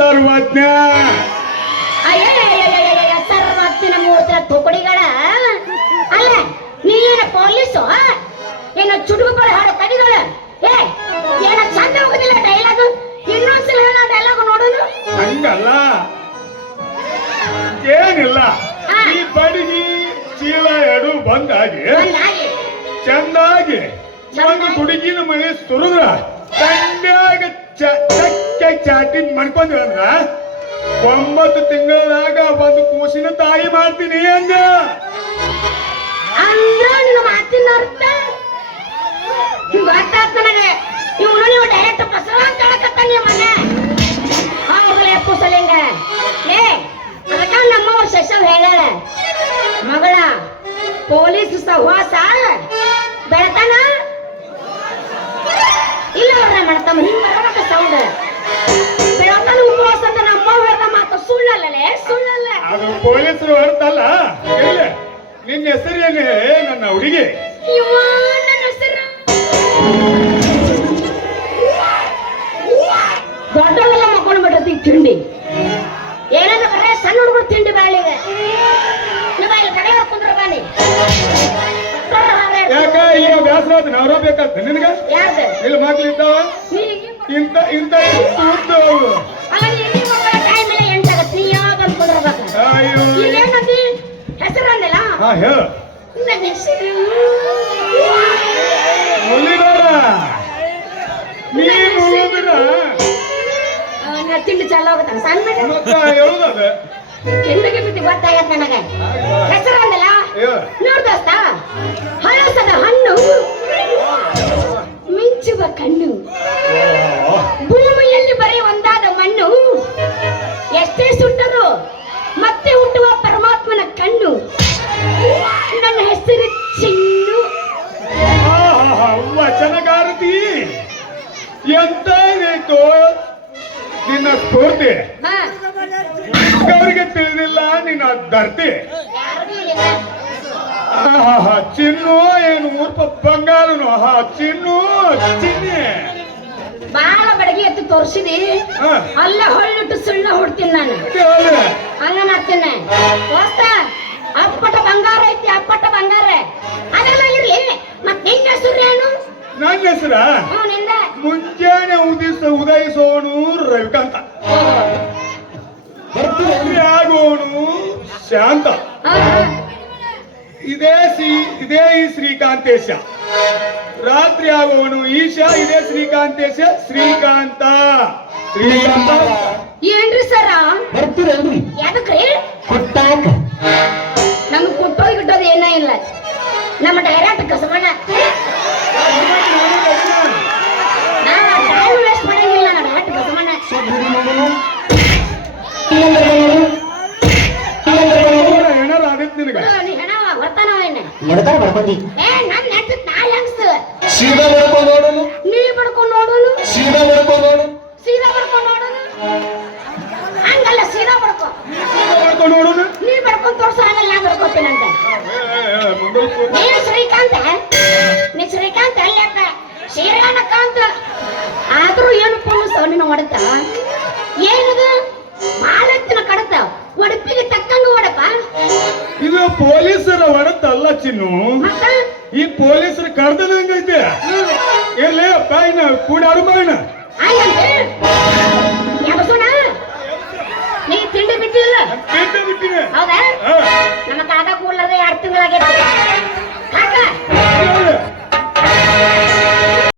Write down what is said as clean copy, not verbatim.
ಸರ್ವಜ್ಞ ಸರ್ವಜ್ಞನ ಮೂರ್ತಿಯ ತುಕಡಿಗಳ ಅಲ್ಲ ನೀನ ಪೊಲೀಸು ಏನ ಚುಟುಕುಗಳ ಹಾಡು ಕವಿಗಳ ಏನ ಚಂದ ಹೋಗುದಿಲ್ಲ ಡೈಲಾಗ್ ಇನ್ನೊಂದ್ಸಲ ಹೇಳ ಡೈಲಾಗ್ ನೋಡೋನು ಹಂಗಲ್ಲ ಏನಿಲ್ಲ ಈ ಬಡಿಗಿ ಚೀಲ ಎಡು ಬಂದಾಗಿ ಚಂದಾಗಿ ಒಂದು ಹುಡುಗಿನ ಮನೆ ಸುರಿದ್ರ ತಂಡ್ಯಾಗ ಚಕ್ಕೆ ಚಾಟಿ ಮಾಡ್ಕೊಂಡ್ವಿ ಅಂದ್ರ 9 ತಿಂಗಳಾಗ ಒಂದು ಕೂಸಿನ ತಾಯಿ ಮಾಡ್ತೀನಿ ಅಂದ ನಿನ್ನ ಮಾತಿನ ಅರ್ಥ ಗೊತ್ತಾಗ್ತ ನನಗೆ ಇವನು ನೀವು ಡೈರೆಕ್ಟ್ ಪಸರ ಅಂತ ಹೇಳಕತ್ತ ನೀವು ಮನೆ ಹೋಗ್ಲೇ ಕೂಸಲಿಂಗ ಅದಕ್ಕ ನಮ್ಮವ್ರ ಶಶವ್ ಹೇಳ ಮಗಳ ಪೊಲೀಸ್ ಸಹವಾಸ ಬೆಳತಾನ ಇಲ್ಲ ಅವ್ರ ಮಾಡ್ತಮ್ಮ ಹಿಂಗ್ ಬರಬೇಕ ಸೌಂಡ್ ಬೆಳತಾನ ಉಪವಾಸ ಅಂತ ನಮ್ಮವ್ವ ಹೇಳ್ದ ಮಾತು ಸುಳ್ಳಲ್ಲೇ ಸುಳ್ಳಲ್ಲ ಅದು ಪೊಲೀಸರು ಹೊರತಲ್ಲ ನಿನ್ನ ಹೆಸರೇನೆ ನನ್ನ ಹುಡುಗಿ ನನ್ನ ಹೆಸರು ದೊಡ್ಡವರೆಲ್ಲ ಮಕ್ಕಳು ಬಿಡತಿ ತಿಂಡಿ ಏನಾದ್ರು ಬರೇ ಸಣ್ಣ ಹುಡುಗರು ತಿಂಡಿ ಬಾಳಿಗೆ ನೀವು ಇಲ್ಲಿ ಕಡೆ ಕುಂದ್ರ ಬಾನಿ ಯಾಕ ಈಗ ಬ್ಯಾಸರ ಆದ ನಾವ್ರ ಬೇಕಾದ ನಿನಗ ಯಾರ್ದು ಇಲ್ಲಿ ಮಕ್ಳು ಇದ್ದಾವ ಇಂತ ಇಂತ ಅವರು ಟೈಮ್ ಎಲ್ಲ ಎಂಟಾಗತ್ತೆ ನೀ ಯಾವ ಬಂದು ಕುಂದ್ರಬೇಕು ಇಲ್ಲೇನಂದಿ ಹೆಸರು ಅಂದಿಲ್ಲ ಹಾ ಹೇಳ ನನ್ನ ಹೆಸರು ನೀನು ತಿಂಡಿ ಚಾಲು ಹೋಗುತ್ತಾನೆ ಸಣ್ಣ ಹೇಳುದ ತಿಂಡಿಗೆ ಬಿದ್ದು ಗೊತ್ತಾಗತ್ತೆ ನನಗೆ ಹೆಸರು ಅಂದಿಲ್ಲ ನೋಡ್ ದೋಸ್ತ ಹಳಸದ ಹಣ್ಣು ಮಿಂಚುವ ಕಣ್ಣು ಭೂಮಿಯಲ್ಲಿ ಬರೀ ಒಂದಾದ ಮಣ್ಣು ಎಷ್ಟೇ ಸುಟ್ಟರು ಮತ್ತೆ ಹುಟ್ಟುವ ಪರಮಾತ್ಮನ ಕಣ್ಣು ನನ್ನ ಹೆಸರು ಚಿನ್ನು ವಚನಗಾರತಿ ಎಂತ ನಿನ್ನ ಸ್ಫೂರ್ತಿ ಅವರಿಗೆ ತಿಳಿದಿಲ್ಲ ನಿನ್ನ ಧರ್ತಿ ಚಿನ್ನು ಏನು ಊರ್ಪ ಬಂಗಾರನು ಚಿನ್ನು ಚಿನ್ನಿ ಬಾಳ ಬಡಗಿ ಎತ್ತು ತೋರ್ಸಿದಿ ಅಲ್ಲ ಹೊಳ್ಳಿಟ್ಟು ಸುಳ್ಳ ಹುಡ್ತೀನಿ ನಾನು ಹಂಗನಾಗ್ತೇನೆ ದೋಸ್ತ ಅಪ್ಪಟ ಬಂಗಾರ ಐತಿ ಅಪ್ಪಟ ಬಂಗಾರ ಅದೆಲ್ಲ ಇರ್ಲಿ ಮತ್ ನಿನ್ನ ಹೆಸರು ಏನು ನನ್ನ ಹೆಸರ ನಿಂದ ಮುಂಜಾನೆ ಉದಯಿಸೋನು ರವಿಕಾಂತ ಆಗೋನು ಶಾಂತ ಇದೇ ಈ ಶ್ರೀಕಾಂತೇಶ ರಾತ್ರಿ ಆಗೋನು ಈಶಾ ಇದೇ ಶ್ರೀಕಾಂತೇಶ ಶ್ರೀಕಾಂತ ಶ್ರೀಕಾಂತ ಏನ್ರಿ ಸರ ಬರ್ತೀರಲ್ರಿ ಯಾಕಕ್ರಿ ಕೊಟ್ಟಾಕ ನಮ್ಗೆ ಕೊಟ್ಟೋಗಿ ಗಿಟ್ಟೋದು ಏನ ಇಲ್ಲ ನಮ್ಮ ಡೈರೆಕ್ಟ್ ಕಸಬಣ್ಣ ಟೈಮ್ ವೇಸ್ಟ್ ಮಾಡಂಗಿಲ್ಲ ನಮ್ಮ ಡೈರೆಕ್ಟ್ ಕಸಬಣ್ಣ ಏನಾರ ಆಗೈತ್ ನಿನಗ ನೀ ಹೆಣವ ಬರ್ತಾನವ ಏನ ಎಡತಾರ ಬರ್ಬಂದಿ ನನ್ ನೆಟ್ಟ ನಾ ಹೆಂಗ್ಸ ಸೀದಾ ಬಡ್ಕೊಂಡು ನೋಡೋನು ನೀ ಬಡ್ಕೊಂಡು ನೋಡೋನು ಸೀದಾ ಬಡ್ಕೊಂಡು ನೋಡು ಸೀದಾ ಬಡ್ಕೊಂಡು ನೋಡೋನು ಹಂಗಲ್ಲ ಸೀದಾ ಬಡ್ಕೊ ನೋಡೋಣ ನೀ ಬಡ್ಕೊಂಡು ತೋರ್ಸು ಹಂಗಲ್ಲ ನಾ ಬಡ್ಕೋತೀನಂತ ನೀ ಶ್ರೀಕಾಂತ ಅಲ್ಲಾಕ ಶ್ರೀರಾಮಕಾಂತ ಆದ್ರೂ ಏನು ಪೊಲೀಸ್ ನಿನ್ನ ಹೊಡೆತ ಏನದು ಮಾಲತ್ತಿನ ಕಡತ ಒಡಪಿಗೆ ತಕ್ಕಂಗ ಹೊಡಪ ಇದು ಪೊಲೀಸರ ಹೊಡೆತಲ್ಲ ಚಿನ್ನು ಈ ಪೊಲೀಸರ ಕಡ್ದಂಗೈತೆ ಎಲ್ಲೇ ಬಾಯಿನ ಕೂಡಾಡು ಬಾಯಿನ ನೀ ತಿಂಡಿ ಬಿಟ್ಟಿಲ್ಲ ಬಿಟ್ಟಿನಿ ಹೌದಾ